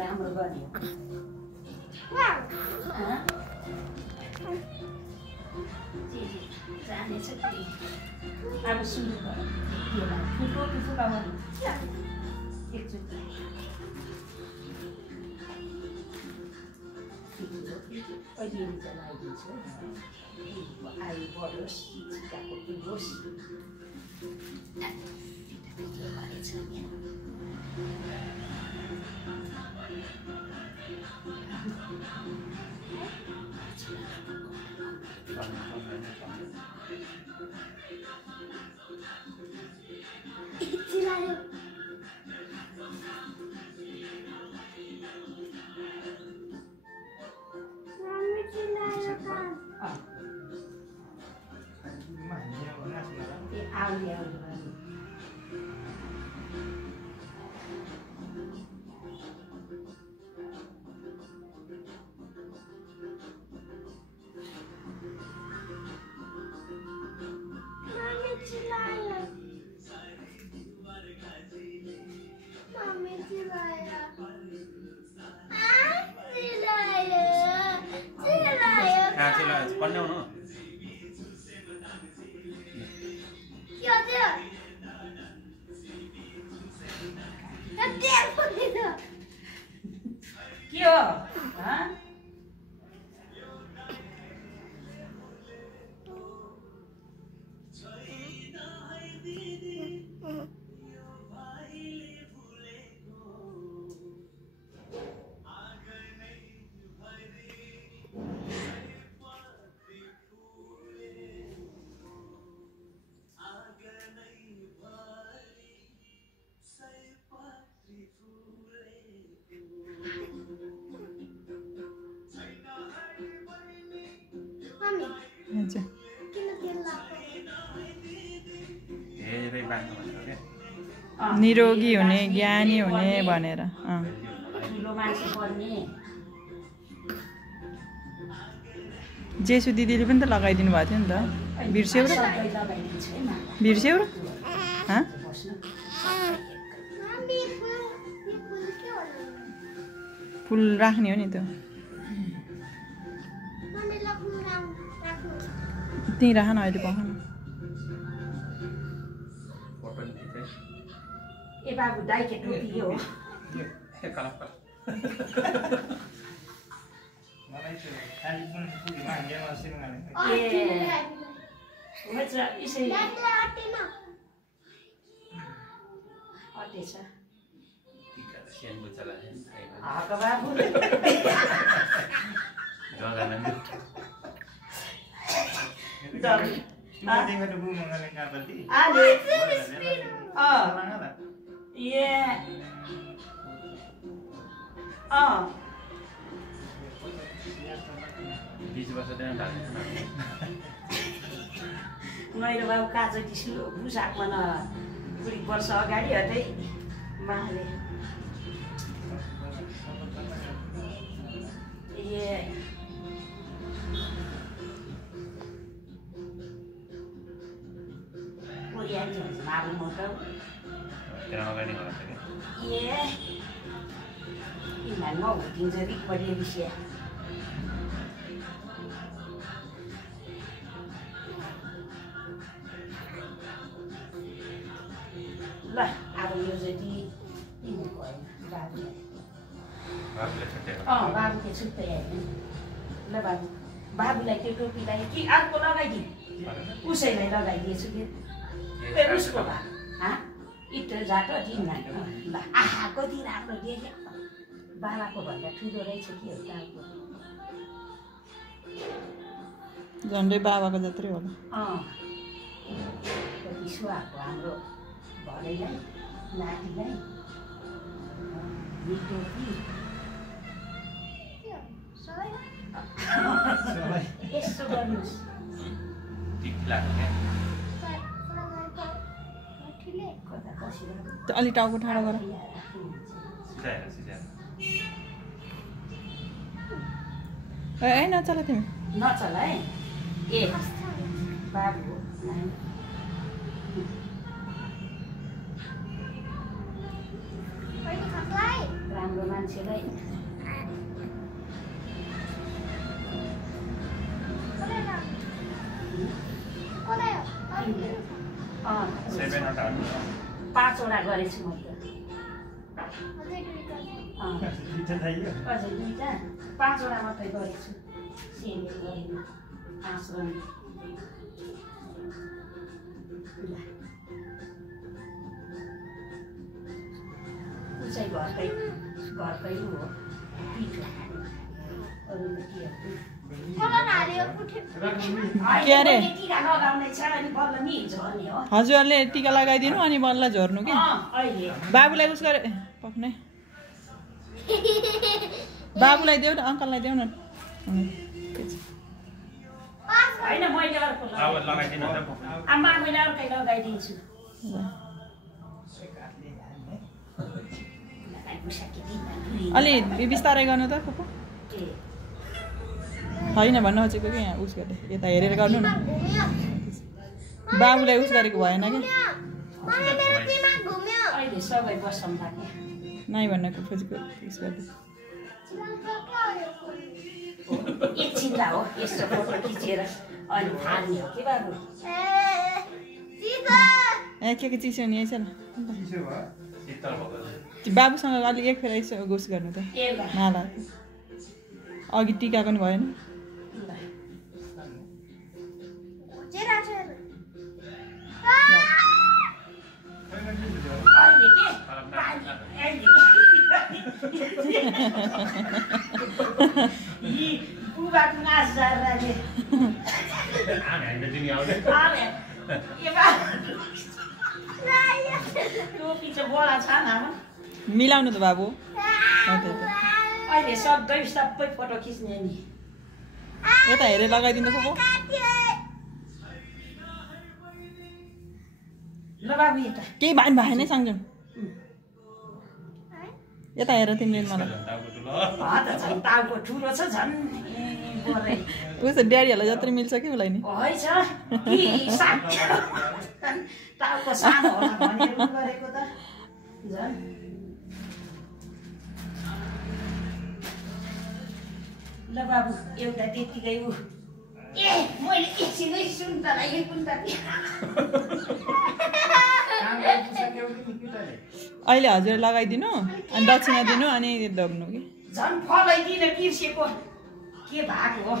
राम्रो गर्ने जानेछ अब सुरु ठुलो ठुलो एकचोटि अहिले लगाइदिन्छु आयु बढोस् चिताको पिरोस् गरेछ निरोगी हुने ज्ञानी हुने भनेर जेसु दिदीले पनि त लगाइदिनु भएको थियो नि त बिर्स्यौ र फुल राख्ने हो नि त त्यही राख न अहिले पाउन ए बाबु दाइके टोपी हो मेरो बाबु काँचो डिस्नु बुझाएको न 20 वर्ष अगाडि हतै माले ल अब यो चाहिँ बाबुले छुट्टै आयो ल बाबु बाबुलाई त्यो टोपीलाई कि अर्को लगाइदिनु उसैलाई लगाइदिएछु कि उसको भा इटो जाटो दिन ल आहा कति राम्रो देख्यो बाबाको भन्दा ठुलो रहेछ कि हो झन्डै बाबाको जत्रै होला कति सुहाएको हाम्रो भरैलाई नातिलाई टोपी यसो गर्नुहोस् अलि टाउको ठाडो गर ए नचला तिमी नचला है ए बाबु भएको मान्छेलाई पाँचवटा गरेछु मैले अझै दुईटा पाँचवटा मात्रै गरेछु सेमिल गरेन 5 रन उसै घरकै हो अरू के अरे टिका लगाउने छ अनि बल्ल नि झर्ने हो हजुरले टिका लगाइदिनु अनि बल्ल झर्नु के अहिले बाबुलाई उस गरे पक्ने बाबुलाई देऊ न अङ्कललाई देऊ न होइन मैले अर्को लगाइदिनु आमा मैले अर्कै लगाइदिन्छु अलि बिस्तारै गर्नु त कोको होइन भन्न खोजेको कि यहाँ उस गरे यता हेरेर गर्नु न बाबुलाई उस गरेको भएन कि अहिले सबै बस्छौँ नाइ भन्न खोजेको उस गर्दै एकछिन हो यस्तो फोटो खिचेर अनि फाल्ने हो कि बाबु ए के चिसो नि छ न बाबुसँग अलि एक फेर यसो गोस गर्नु त नाला अघि टिकाको नि भएन मिलाउनु त बाबु अहिले सबै फोटो खिच्ने नि यता हेरेर लगाइदिनु खोको ल बाबु यता केही भएन सँगजौँ यता हेर तिमीले मलाई टाउको ठुलो छ झन् उस ड्याडीहरूलाई जत्रै मिल्छ कि उसलाई नि टाउको सानो होला भनेर गरेको त झन् ल बाबु एउटा त्यतिकै उ ए मैले एकछिनै सुन्तला यो कुन त अहिले हजुर लगाइदिनु अनि दक्षिणा दिनु अनि दग्नु कि झन् फलाइदिन बिर्सेको के भएको हो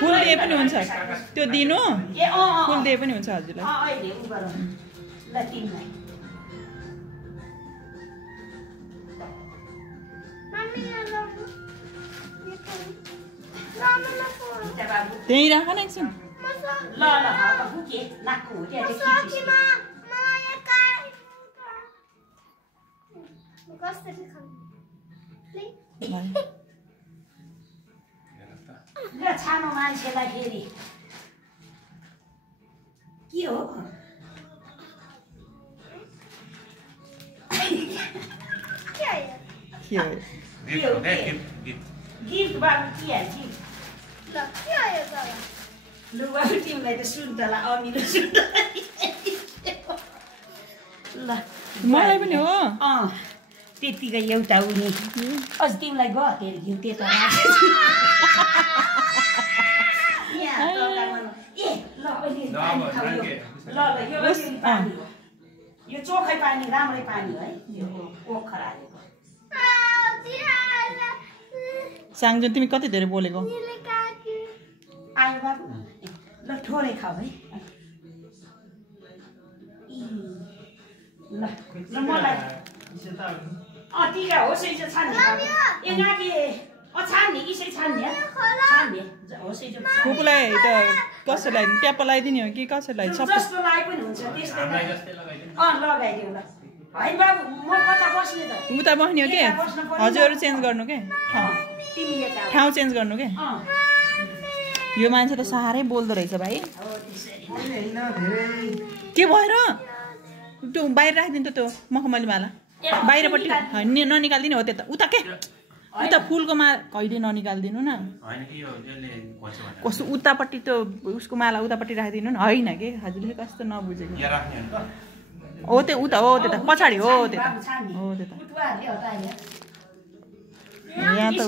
फुल दिए पनि हुन्छ त्यो दिनु फुल दिए पनि हुन्छ हजुरलाई अहिले उ गरौँ ल तिमीलाई त्यही राख न एकछिन ल बुके नाकको हो त्यहाँ ल छानो मान्छेलाई फेरि के हो गिफ्ट बाबु के गिफ्ट लु बाबु तिमीलाई त सुन्तला अमिलो सुन्तला ल मलाई पनि हो त्यतिकै एउटा उनी अझ तिमीलाई गयो हेरिदिउँ त्यता यो चोखै पानी राम्रै पानी है यो पोखरा हालेको साङजन तिमी कति धेरै बोलेको आयो बाबु ल थोरै खाऊ है ल मलाई टिका होस् है छान्ने ए नाति छान्ने कि छान्ने छान्ने होस् है फुपूलाई त कसैलाई ट्याप्प लगाइदिने हो कि कसैलाई जस्तो लागे पनि हुन्छ त्यस्तै लगाइदिउँ ल होइन बाबु म कता बस्ने त उता बस्ने हो के हजुरहरू चेन्ज गर्नु के ठाउँ चेन्ज गर्नु के यो मान्छे त साह्रै बोल्दो रहेछ भाइ के भएर त्यो बाहिर राखिदिनु त त्यो मखमली माला बाहिरपट्टि ननिकालिदिने हो त्यता उता के उता फुलको माला कहिले ननिकालिदिनु न कस्तो उतापट्टि त उसको माला उतापट्टि राखिदिनु न होइन के हजुरले कस्तो नबुझेको हो त्यो उता हो त्यता पछाडि हो त्यता हो त्यता यहाँ त